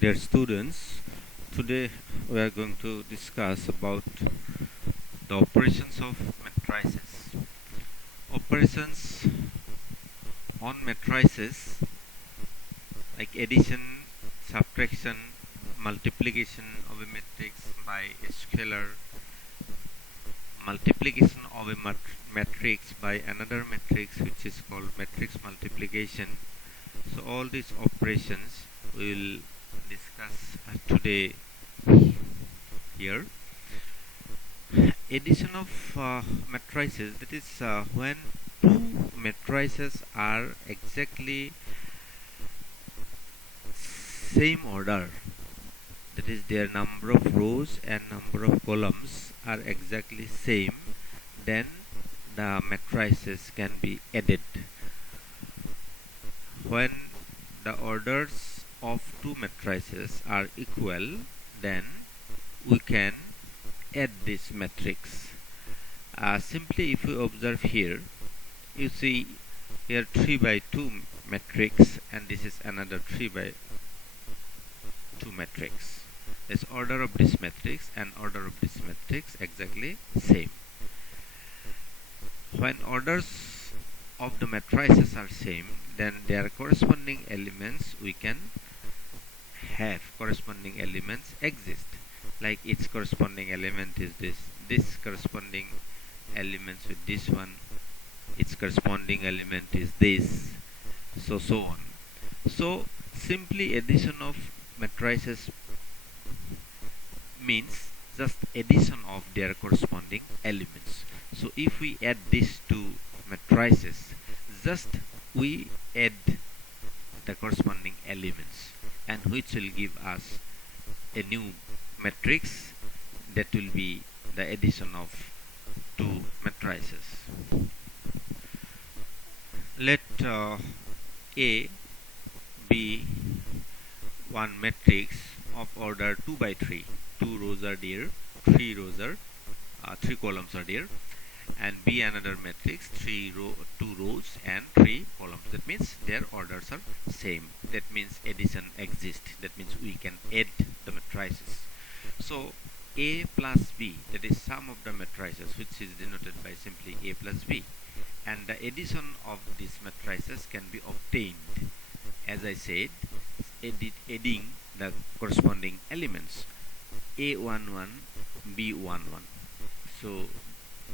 Dear students, today we are going to discuss about the operations of matrices. Operations on matrices like addition, subtraction, multiplication of a matrix by a scalar, multiplication of a matrix by another matrix which is called matrix multiplication. So all these operations we will discuss today here. Addition of matrices, that is when two matrices are exactly same order, that is their number of rows and number of columns are exactly same, then the matrices can be added. When the orders of two matrices are equal, then we can add this matrix. Simply if you observe here, you see here 3 by 2 matrix, and this is another 3 by 2 matrix. This order of this matrix and order of this matrix exactly same. When orders of the matrices are same, then their corresponding elements we can have corresponding elements exist. Like its corresponding element is this corresponding elements with this one, its corresponding element is this, so on. So simply addition of matrices means just addition of their corresponding elements. So if we add these two matrices, just we add the corresponding elements, and which will give us a new matrix, that will be the addition of two matrices. Let A be one matrix of order 2 by 3. 2 rows are there, 3 columns are there, and B another matrix, 2 rows and 3 columns. That means their orders are same. That means addition exists. That means we can add the matrices. So A plus B, that is sum of the matrices, which is denoted by simply A plus B, and the addition of these matrices can be obtained, as I said, adding the corresponding elements A11, B11. So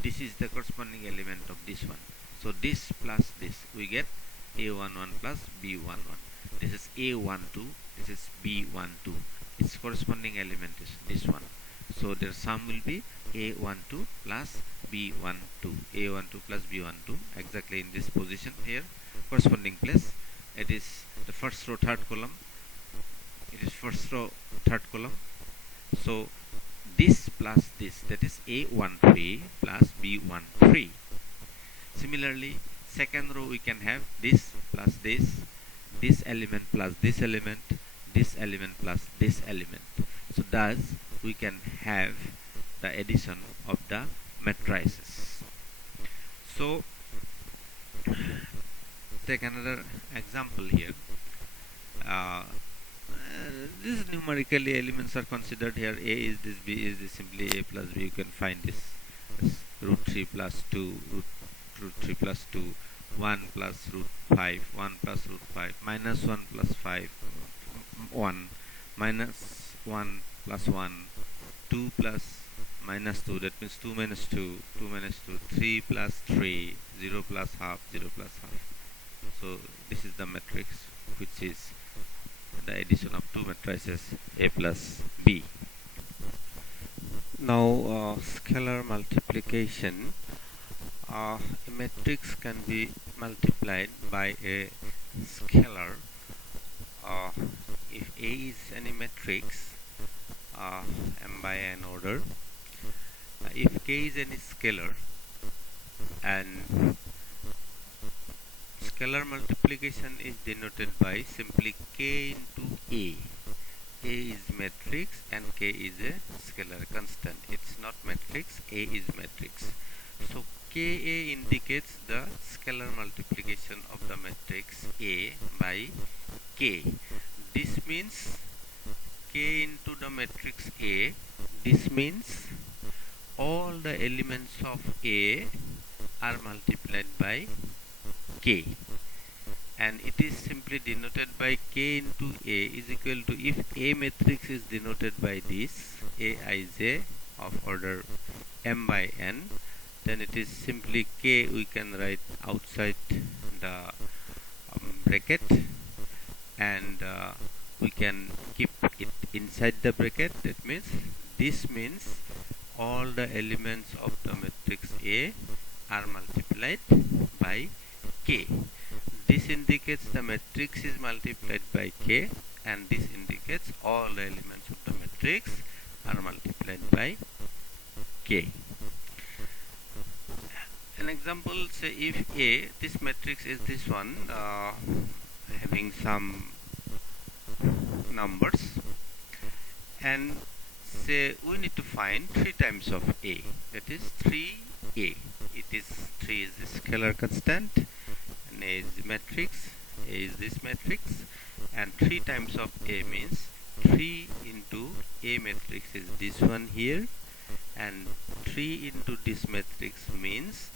this is the corresponding element of this one. So this plus this, we get A11 plus B11. This is A12, this is B12. Its corresponding element is this one. So their sum will be A12 plus B12. A12 plus B12, exactly in this position here, corresponding place. It is the first row, third column. It is first row, third column. So this plus this, that is A13 plus B13. Similarly, second row we can have this plus this element plus this element plus this element. So thus we can have the addition of the matrices. So take another example here. This numerically elements are considered here. A is this, B is this, simply A plus B. You can find this root 3 plus 2, root 3 plus 2, 1 plus root 5, 1 plus root 5, minus 1 plus 5, 1, minus 1 plus 1, 2 plus minus 2, that means 2 minus 2, 2 minus 2, 3 plus 3, 0 plus half, 0 plus half. So this is the matrix, which is the addition of two matrices A plus B. Now scalar multiplication. A matrix can be multiplied by a scalar if A is any matrix M by n order. If K is any scalar, and scalar multiplication is denoted by simply K into A. A is matrix and K is a scalar constant. It's not matrix, A is matrix. So Ka indicates the scalar multiplication of the matrix A by K. This means K into the matrix A, this means all the elements of A are multiplied by K, and it is simply denoted by K into A is equal to, if A matrix is denoted by this Aij of order m by n, then it is simply K we can write outside the bracket, and we can keep it inside the bracket. That means, this means all the elements of the matrix A are multiplied by K. This indicates the matrix is multiplied by K, and this indicates all the elements of the matrix are multiplied by K. An example, say if A, this matrix is this one, having some numbers, and say we need to find 3 times of A, that is 3A. It is 3 is the scalar constant, and A is the matrix, A is this matrix, and 3 times of A means 3 into A matrix is this one here, and 3 into this matrix means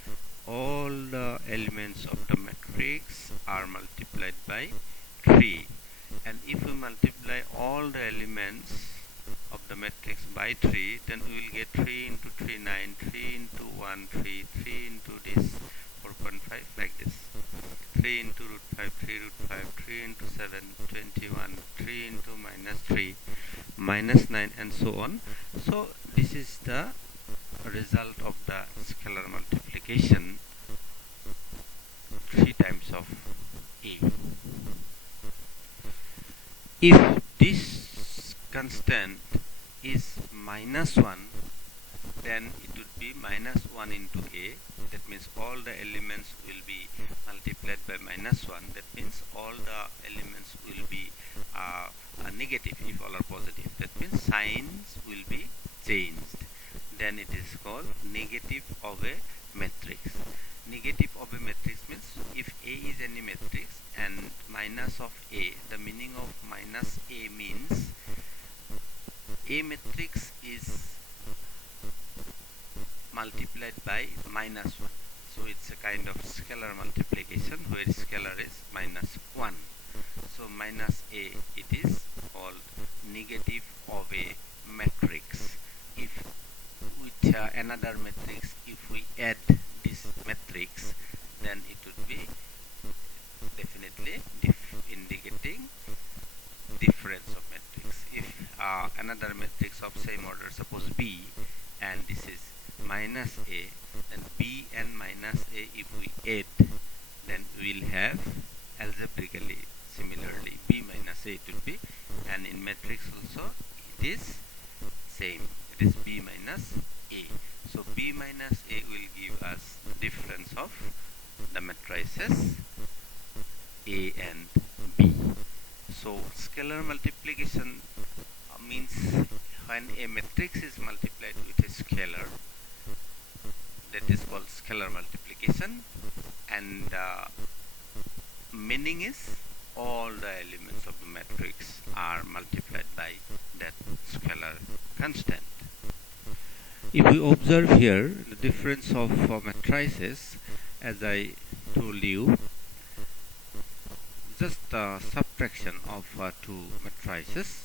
all the elements of the matrix are multiplied by 3. And if we multiply all the elements of the matrix by 3, then we will get 3 into 3, 9, 3 into 1, 3, 3 into this 4.5, like this. 3 into root 5, 3 root 5, 3 into 7, 21, 3 into minus 3, minus 9, and so on. So this is the result of the scalar multiplication, 3 times of A. If this constant is minus 1, then it would be minus 1 into A. That means all the elements will be multiplied by minus 1. That means all the elements will be negative if all are positive. That means signs will be changed. Then it is called negative of a matrix. Negative of a matrix means if A is any matrix and minus of A, the meaning of minus A means A matrix is multiplied by minus 1. So it's a kind of scalar multiplication where scalar is minus 1. So minus A, it is called negative of a matrix. If with another matrix, if we add this matrix, then it would be definitely indicating difference of matrix. If another matrix of same order, suppose B, and this is minus A, then B and minus A, if we add, then we will have algebraically similarly B minus A it will be, and in matrix also it is same, it is B minus A. So B minus A will give us the difference of the matrices A and B. So scalar multiplication means when a matrix is multiplied with a scalar, that is called scalar multiplication, and meaning is all the elements of the matrix are multiplied by that scalar constant. If we observe here the difference of matrices, as I told you, just subtraction of two matrices.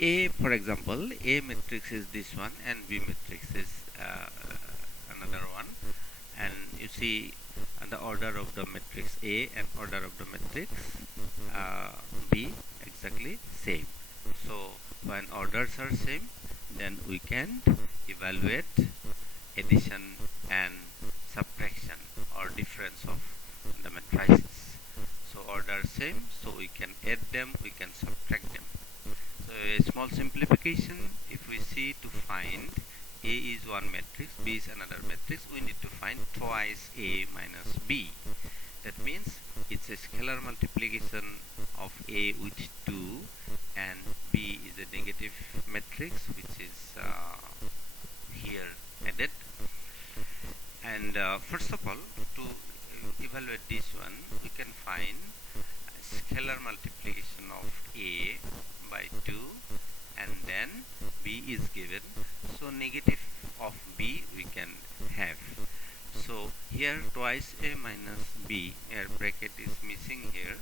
A, for example, A matrix is this one and B matrix is another one, and you see the order of the matrix A and order of the matrix B exactly same. So when orders are same, then we can evaluate addition and subtraction or difference of the matrices. So order same, so we can add them, we can subtract them. So a small simplification, if we see to find A is one matrix, B is another matrix, we need to find twice A minus B. That means it's a scalar multiplication of A with 2, and B is a negative matrix which is here added. And first of all, to evaluate this one, we can find scalar multiplication of A by B is given, so negative of B we can have. So here twice A minus B, here bracket is missing here,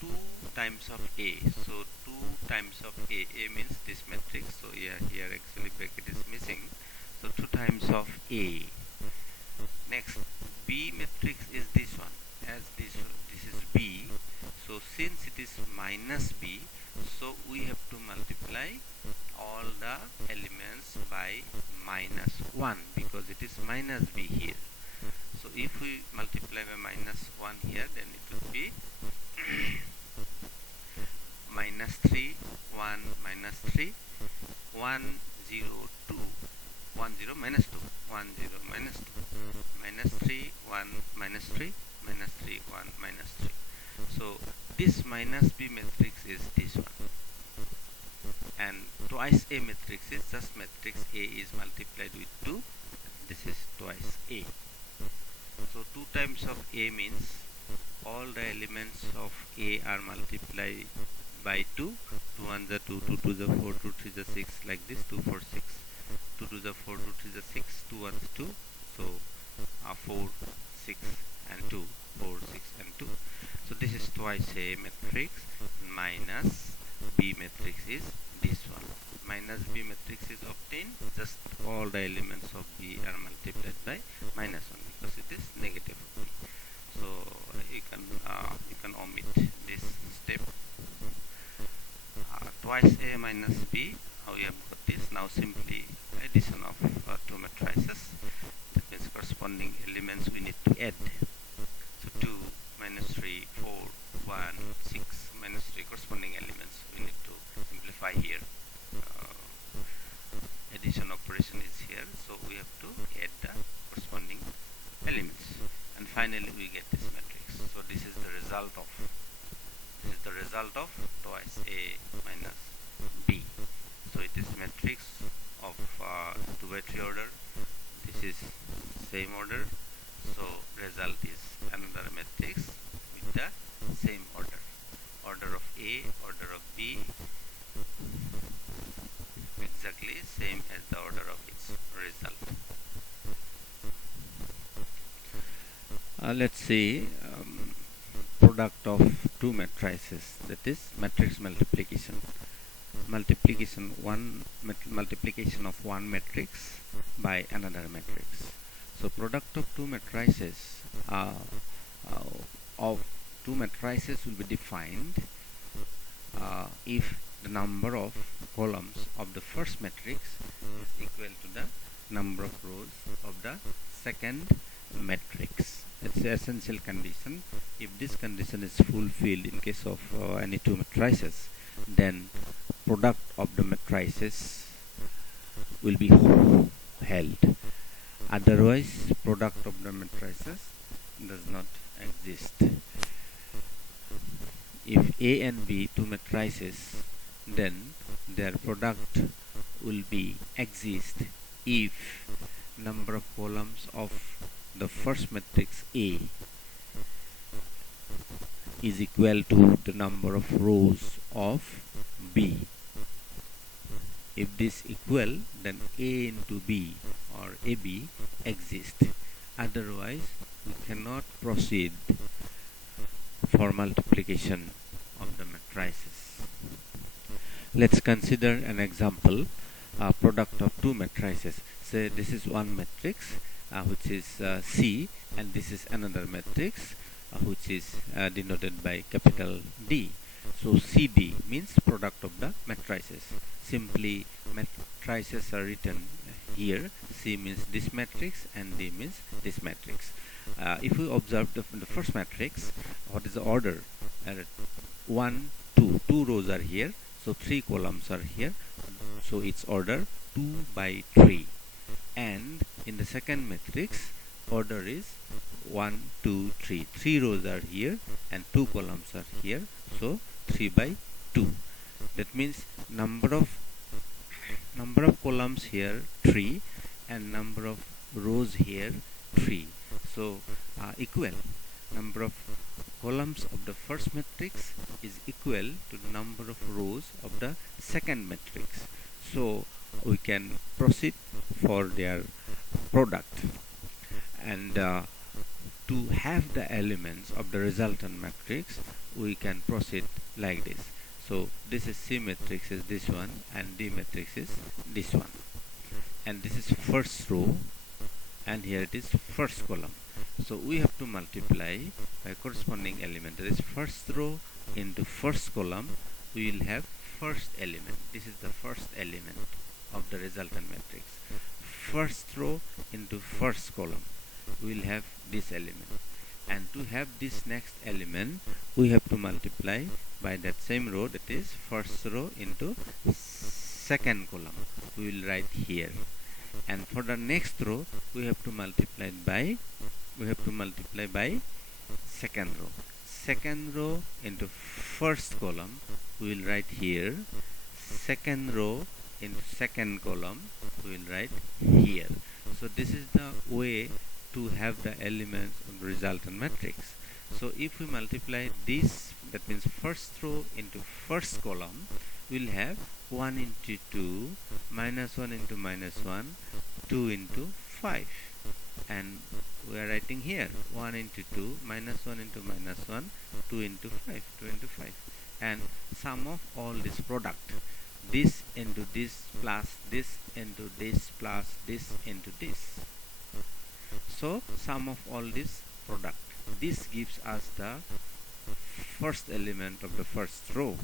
2 times of A, so 2 times of A means this matrix, so here actually bracket is missing, so 2 times of A. Next, B matrix is this one, as this is B, so since it is minus B, so we have to multiply all the elements by minus 1 because it is minus B here. So if we multiply by minus 1 here, then it will be minus 3, 1, minus 3, 1, 0, 2, 1, 0, minus 2, 1, 0, minus 2, minus 3, 1, minus 3, minus 3, 1, minus 3. So this minus B matrix is this one, and twice A matrix is just matrix A is multiplied with 2, this is twice A. So 2 times of A means all the elements of A are multiplied by 2, 2 1 the 2, 2 2 the 4, 2 3 the 6, like this, 2 4 6, 2 2 the 4, 2 3 the 6, 2 1 2, so 4 6 and 2, 4 6 and 2. So this is twice A matrix minus B matrix is this one. Minus B matrix is obtained, just all the elements of B are multiplied by minus 1 because it is negative of B. So you can omit this step. Twice A minus B, we have got this. Now simply addition of two matrices, that means corresponding elements we need to add. So 2 minus 3, 4, 1, 6, minus 3 corresponding elements we need to simplify here. Addition operation is here, so we have to add the corresponding elements, and finally we get this matrix. So this is the result of twice A minus B. So it is matrix of 2 by 3 order. This is same order, so result is another matrix with the same order of A, order of B, exactly same as the order of its result. Let's see product of two matrices, that is matrix multiplication. Multiplication of one matrix by another matrix. So product of two matrices will be defined if the number of columns of the first matrix is equal to the number of rows of the second matrix. It's the essential condition. If this condition is fulfilled in case of any two matrices, then product of the matrices will be held. Otherwise, product of the matrices does not exist. If A and B two matrices, then their product will be exist if number of columns of the first matrix A is equal to the number of rows of B. If this equal, then A into B or AB exists. Otherwise, we cannot proceed for multiplication of the matrices. Let's consider an example, product of two matrices. Say this is one matrix which is C, and this is another matrix which is denoted by capital D. So CD means product of the matrices. Simply matrices are written here. C means this matrix and D means this matrix. If we observe the first matrix, what is the order? 1, 2. 2 rows are here, so 3 columns are here. So its order 2 by 3. And in the second matrix, order is 1, 2, 3. 3 rows are here and 2 columns are here, so 3 by 2. That means number of columns here 3 and number of rows here 3. So equal. Number of columns of the first matrix is equal to the number of rows of the second matrix. So we can proceed for their product. And to have the elements of the resultant matrix, we can proceed like this. So this is C matrix is this one, and D matrix is this one, and this is first row, and here it is first column. So we have to multiply by corresponding element. That is first row into first column. We will have first element. This is the first element of the resultant matrix. First row into first column, we will have this element. And to have this next element, we have to multiply by that same row, that is first row into second column. We will write here. And for the next row, we have to multiply by second row. Second row into first column, we will write here. Second row into second column, we will write here. So this is the way to have the elements of the resultant matrix. So if we multiply this, that means first row into first column, we'll have 1 into 2, minus 1 into minus 1, 2 into 5. And we are writing here 1 into 2, minus 1 into minus 1, 2 into 5, 2 into 5. And sum of all this product, this into this plus this into this plus this into this. So sum of all this product, this gives us the first element of the first row,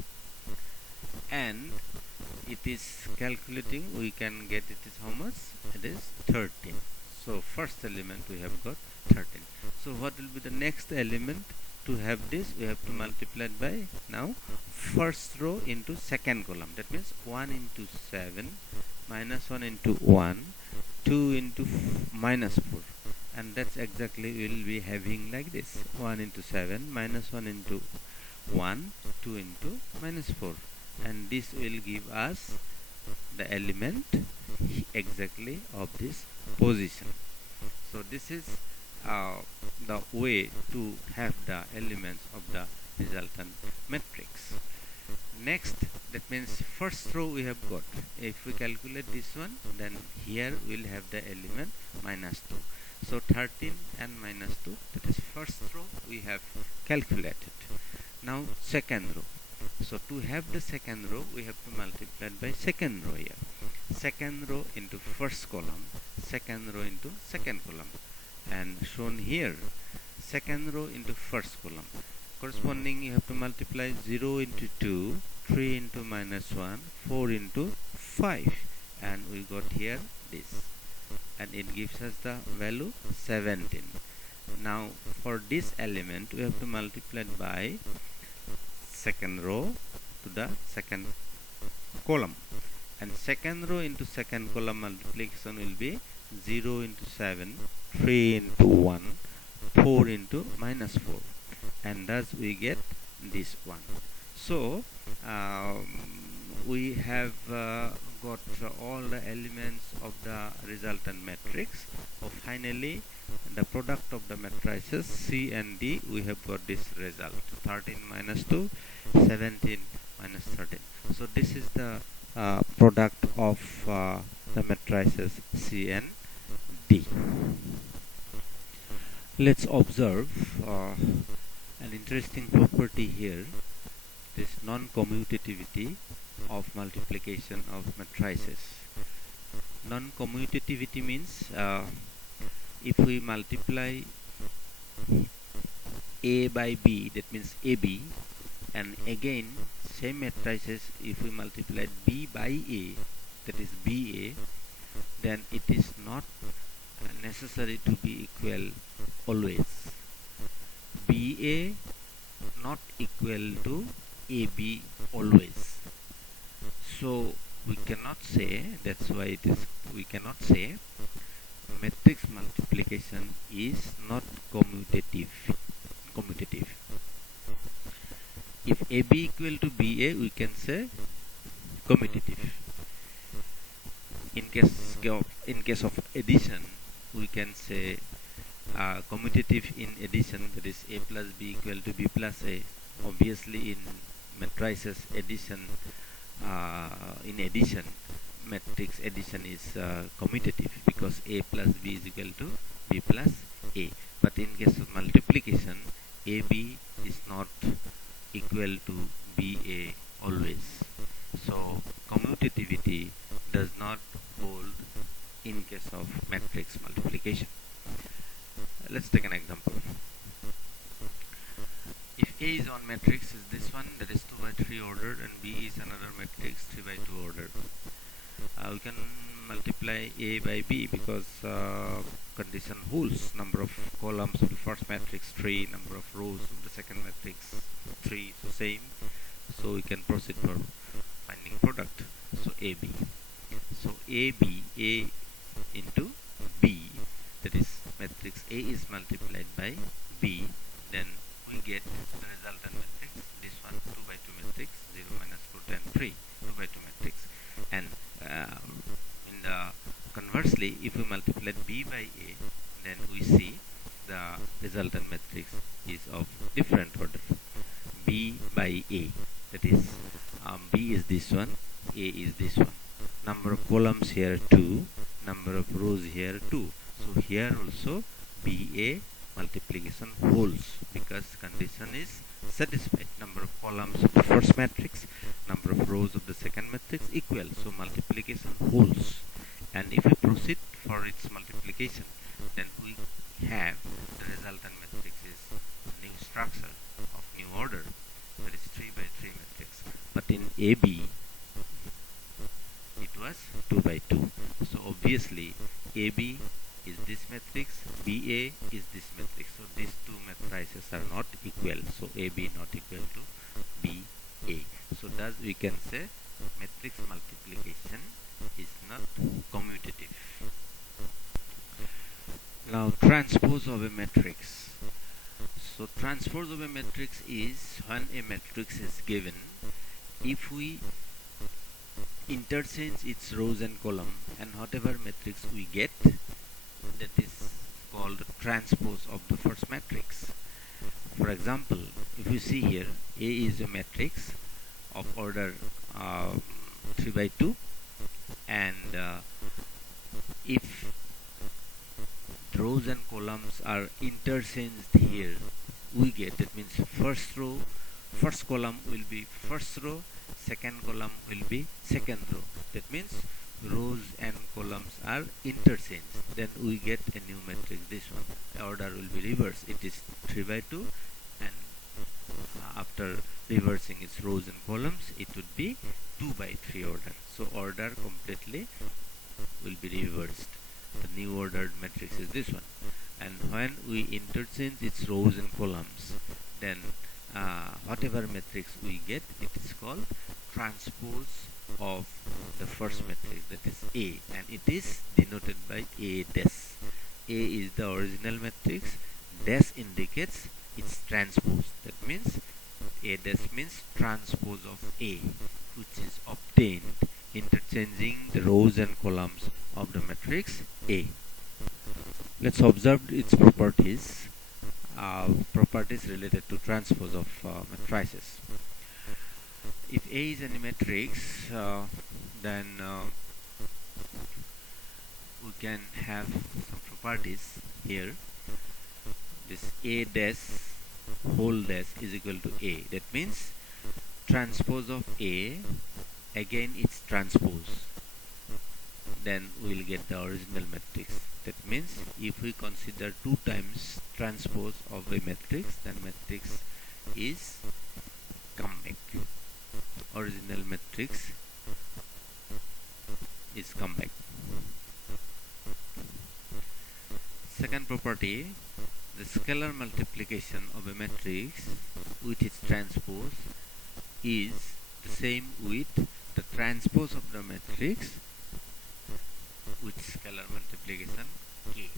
and it is calculating, we can get it is how much? It is 13. So first element we have got 13. So what will be the next element? To have this, we have to multiply by now first row into second column. That means 1 into 7, minus 1 into 1, 2 into minus 4. And that's exactly we will be having like this: 1 into 7, minus 1 into 1, 2 into minus 4. And this will give us the element exactly of this position. So this is the way to have the elements of the resultant matrix. Next, that means first row we have got. If we calculate this one, then here we'll have the element minus 2. So 13 and minus 2, that is first row we have calculated. Now second row. So to have the second row, we have to multiply by second row here. Second row into first column, second row into second column. And shown here, second row into first column. Corresponding, you have to multiply 0 into 2, 3 into minus 1, 4 into 5. And we got here this. And it gives us the value 17. Now for this element, we have to multiply by second row to the second column. And second row into second column multiplication will be 0 into 7, 3 into 1, 4 into minus 4. And thus we get this one. So we have got all the elements of the resultant matrix. So finally, the product of the matrices C and D, we have got this result: 13 minus 2, 17 minus 13. So this is the product of the matrices C and D. Let's observe an interesting property here, this non-commutativity of multiplication of matrices. Non-commutativity means if we multiply A by B, that means AB, and again same matrices, if we multiply B by A, that is BA, then it is not necessary to be equal always. BA not equal to AB always. So we cannot say, that's why it is, we cannot say matrix multiplication is not commutative. If AB equal to BA, we can say commutative. In case of addition, we can say commutative in addition, that is A plus B equal to B plus A. Obviously in matrices addition, in addition, matrix addition is commutative, because A plus B is equal to B plus A. But in case of multiplication, AB is not equal to BA always. So commutativity does not hold in case of matrix multiplication. Let's take an example. If A is one matrix is this one, that is 2 by 3 ordered, and B is another matrix 3 by 2 ordered. We can multiply A by B because condition holds. Number of columns of the first matrix 3, number of rows of the second matrix 3, so same. So we can proceed for finding product. So AB. So AB, A into B, that is matrix A is multiplied by B, then we get the resultant matrix, this one 2 by 2 matrix, 0 minus 4 10 3, 2 by 2 matrix. And in the conversely, if we multiply B by A, then we see the resultant matrix is of different order. B by A, that is B is this one, A is this one. Number of columns here 2, number of rows here 2. So here also BA multiplication holds because condition is satisfied. Number of columns of the first matrix, number of rows of the second matrix equal. So multiplication holds. And if we proceed for its multiplication, then we have the resultant matrix is new structure of new order, that is 3 by 3 matrix. But in AB it was 2 by 2. So obviously AB is this matrix, BA is this matrix. So these two matrices are not equal. So AB not equal to BA. So thus we can say matrix multiplication is not commutative. Now transpose of a matrix. So transpose of a matrix is when a matrix is given, if we interchange its rows and column, and whatever matrix we get, that is called transpose of the first matrix. For example, if you see here, A is a matrix of order 3 by 2, and if rows and columns are interchanged here, we get, that means first column will be first row, second column will be second row. That means rows and columns are interchanged, then we get a new matrix, this one. The order will be reversed. It is 3 by 2, and after reversing its rows and columns, it would be 2 by 3 order. So order completely will be reversed. The new ordered matrix is this one. And when we interchange its rows and columns, then whatever matrix we get, it is called transpose of the first matrix, that is A, and it is denoted by A dash. A is the original matrix, dash indicates its transpose. That means A dash means transpose of A, which is obtained interchanging the rows and columns of the matrix A. Let's observe its properties. Properties related to transpose of matrices. If A is any matrix, then we can have some properties here. This A dash whole dash is equal to A. That means transpose of A, again its transpose, then we will get the original matrix. That means if we consider 2 times transpose of a matrix, then matrix is come back. Original matrix is come back. Second property, the scalar multiplication of a matrix with its transpose is the same with the transpose of the matrix with scalar multiplication K.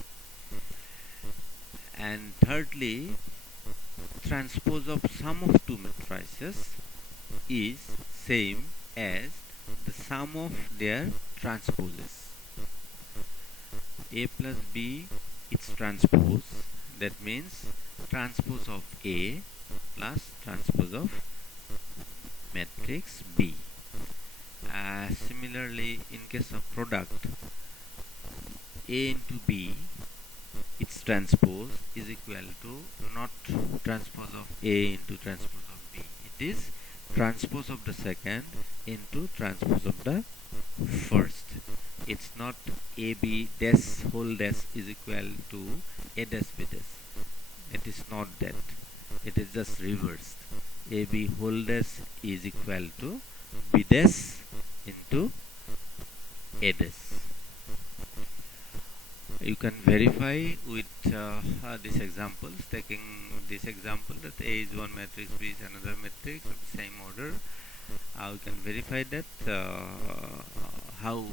And thirdly, transpose of sum of two matrices is same as the sum of their transposes. A plus B, its transpose, that means transpose of A plus transpose of matrix B. Similarly, in case of product A into B, its transpose is equal to not transpose of A into transpose of B. It is transpose of the second into transpose of the first. It's not AB dash whole dash is equal to A dash B dash. It is not that. It is just reversed. AB whole dash is equal to B dash into A dash. You can verify with these examples. Taking this example that A is one matrix, B is another matrix of the same order, we can verify that how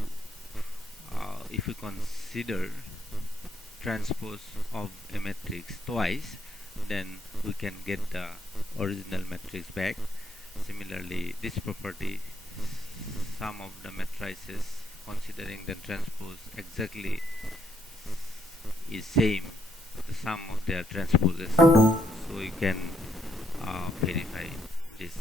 if we consider transpose of a matrix twice, then we can get the original matrix back. Similarly, this property, sum of the matrices considering the transpose exactly is same the sum of their transposes, so you can verify this.